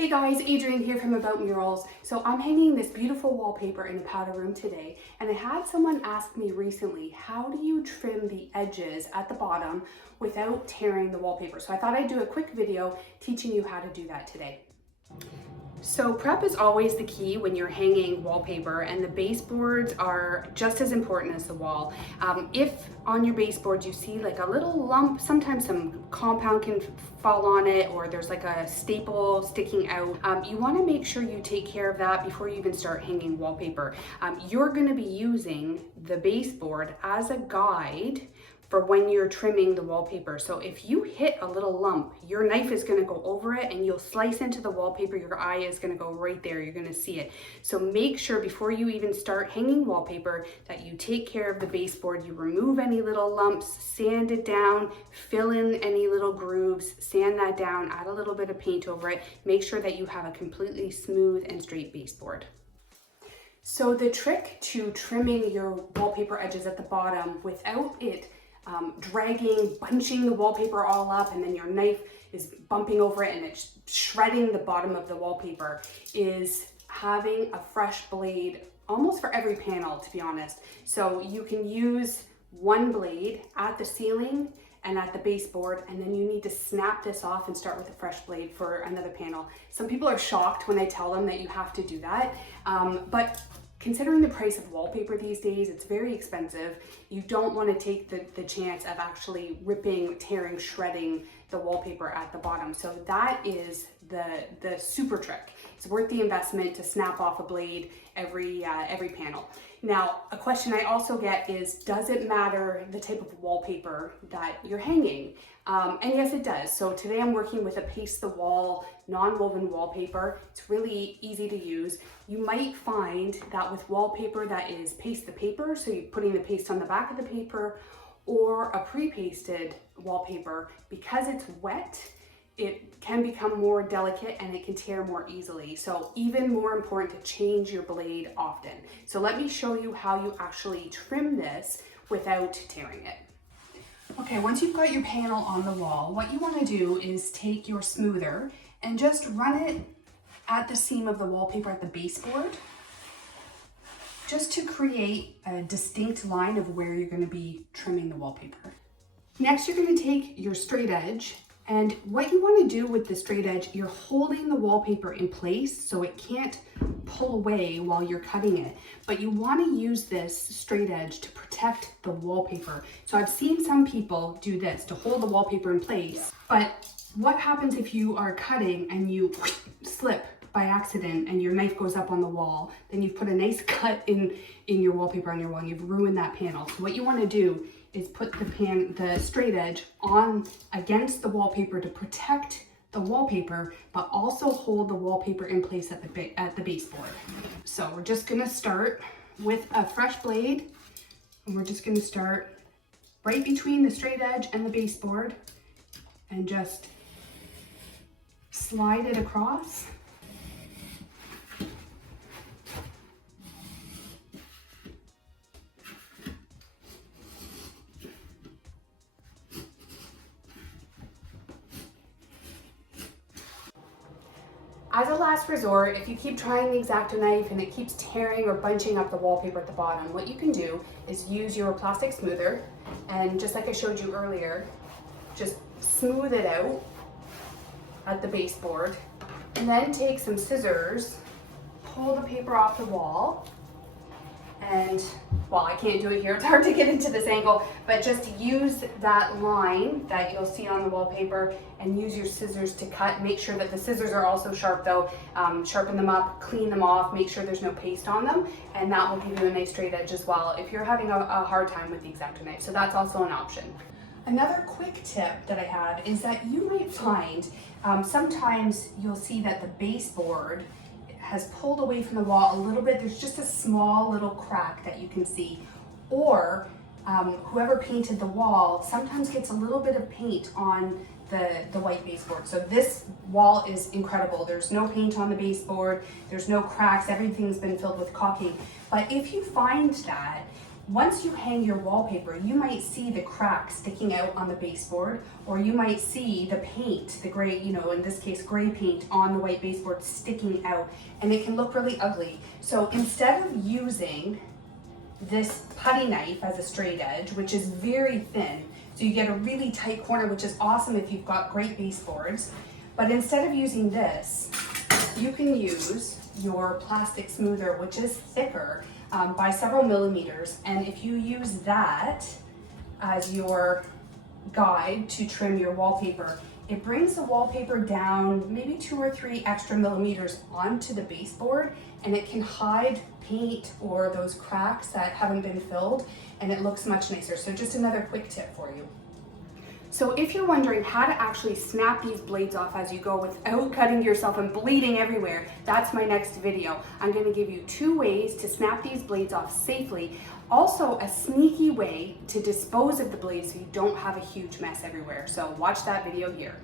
Hey guys, Adrienne here from About Murals. So I'm hanging this beautiful wallpaper in the powder room today, and I had someone ask me recently, how do you trim the edges at the bottom without tearing the wallpaper? So I thought I'd do a quick video teaching you how to do that today. So prep is always the key when you're hanging wallpaper, and the baseboards are just as important as the wall. If on your baseboards you see like a little lump, sometimes some compound can fall on it, or there's like a staple sticking out, you want to make sure you take care of that before you even start hanging wallpaper. You're going to be using the baseboard as a guide for when you're trimming the wallpaper. So if you hit a little lump, your knife is gonna go over it and you'll slice into the wallpaper. Your eye is gonna go right there, you're gonna see it. So make sure before you even start hanging wallpaper that you take care of the baseboard. You remove any little lumps, sand it down, fill in any little grooves, sand that down, add a little bit of paint over it. Make sure that you have a completely smooth and straight baseboard. So the trick to trimming your wallpaper edges at the bottom without it dragging, bunching the wallpaper all up, and then your knife is bumping over it and it's shredding the bottom of the wallpaper, is having a fresh blade almost for every panel, to be honest. So you can use one blade at the ceiling and at the baseboard, and then you need to snap this off and start with a fresh blade for another panel. Some people are shocked when I tell them that you have to do that, but considering the price of wallpaper these days, it's very expensive. You don't want to take the chance of actually ripping, tearing, shredding the wallpaper at the bottom. So that is the super trick. It's worth the investment to snap off a blade every panel. Now, a question I also get is, does it matter the type of wallpaper that you're hanging? And yes, it does. So today I'm working with a paste the wall non-woven wallpaper. It's really easy to use. You might find that with wallpaper that is paste the paper, so you're putting the paste on the back of the paper, or a pre-pasted wallpaper, because it's wet, it can become more delicate and it can tear more easily. So even more important to change your blade often. So let me show you how you actually trim this without tearing it. Okay, once you've got your panel on the wall, what you want to do is take your smoother and just run it at the seam of the wallpaper at the baseboard, just to create a distinct line of where you're going to be trimming the wallpaper. Next, you're going to take your straight edge, and what you want to do with the straight edge, you're holding the wallpaper in place so it can't pull away while you're cutting it, but you want to use this straight edge to protect the wallpaper. So I've seen some people do this to hold the wallpaper in place, but what happens if you are cutting and you slip by accident and your knife goes up on the wall? Then you've put a nice cut in your wallpaper on your wall and you've ruined that panel. So what you want to do is put the straight edge on against the wallpaper to protect the wallpaper, but also hold the wallpaper in place at the baseboard. So we're just gonna start with a fresh blade, and we're just gonna start right between the straight edge and the baseboard and just slide it across. As a last resort, if you keep trying the X-Acto knife and it keeps tearing or bunching up the wallpaper at the bottom, what you can do is use your plastic smoother, and just like I showed you earlier, just smooth it out at the baseboard, and then take some scissors, pull the paper off the wall, and, well, I can't do it here, it's hard to get into this angle, but just use that line that you'll see on the wallpaper and use your scissors to cut. Make sure that the scissors are also sharp though. Sharpen them up, clean them off, make sure there's no paste on them, and that will give you a nice straight edge as well if you're having a hard time with the X-Acto knife. So that's also an option. Another quick tip that I have is that you might find sometimes you'll see that the baseboard has pulled away from the wall a little bit. There's just a small little crack that you can see, or whoever painted the wall sometimes gets a little bit of paint on the white baseboard. So this wall is incredible. There's no paint on the baseboard, there's no cracks, everything's been filled with caulking. But if you find that, once you hang your wallpaper, you might see the cracks sticking out on the baseboard, or you might see the paint, the gray, you know, in this case, gray paint on the white baseboard sticking out, and it can look really ugly. So instead of using this putty knife as a straight edge, which is very thin, so you get a really tight corner, which is awesome if you've got great baseboards, but instead of using this, you can use your plastic smoother, which is thicker by several millimeters, and if you use that as your guide to trim your wallpaper, it brings the wallpaper down maybe 2 or 3 extra millimeters onto the baseboard, and it can hide paint or those cracks that haven't been filled, and it looks much nicer. So just another quick tip for you. So if you're wondering how to actually snap these blades off as you go without cutting yourself and bleeding everywhere, that's my next video. I'm going to give you 2 ways to snap these blades off safely. Also a sneaky way to dispose of the blades so you don't have a huge mess everywhere. So watch that video here.